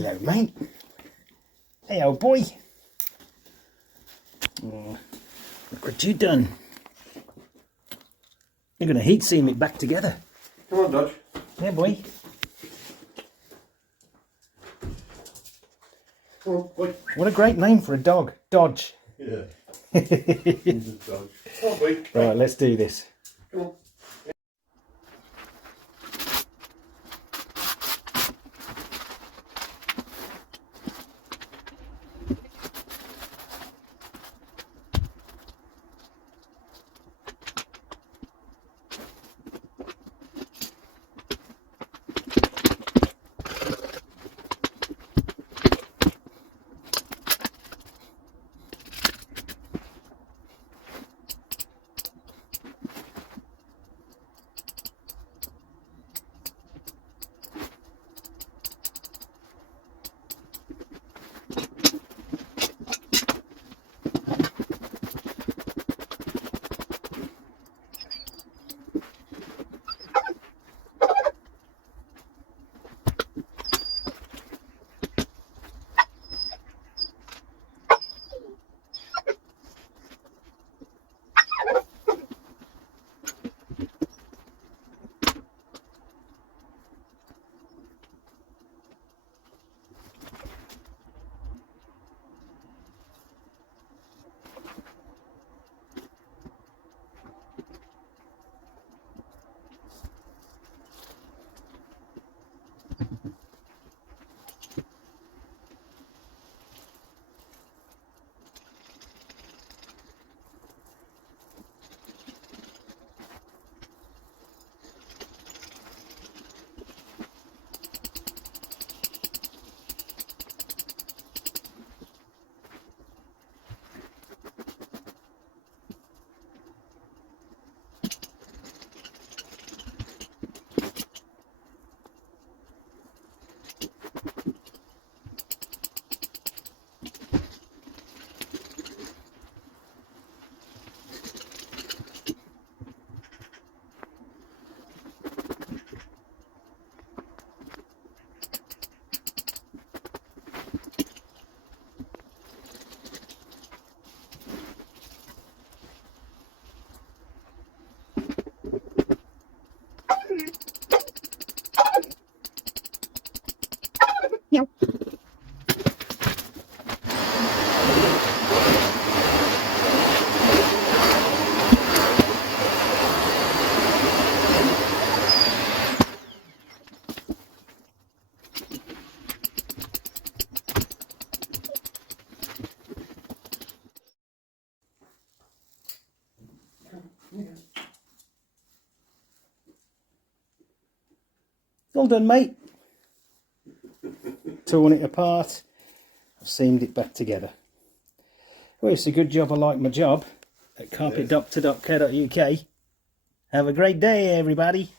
Hello, mate. Hey, old boy. Oh, look what you done. You're going to heat seal it back together. Come on, Dodge. Yeah, boy. Come on, boy. What a great name for a dog. Dodge. Yeah. He's a Dodge. Come on, boy. Right, let's do this. Come on. All done, mate. Torn it apart. I've seamed it back together. Well, it's a good job I like my job at carpetdoctor.co.uk. Have a great day, everybody.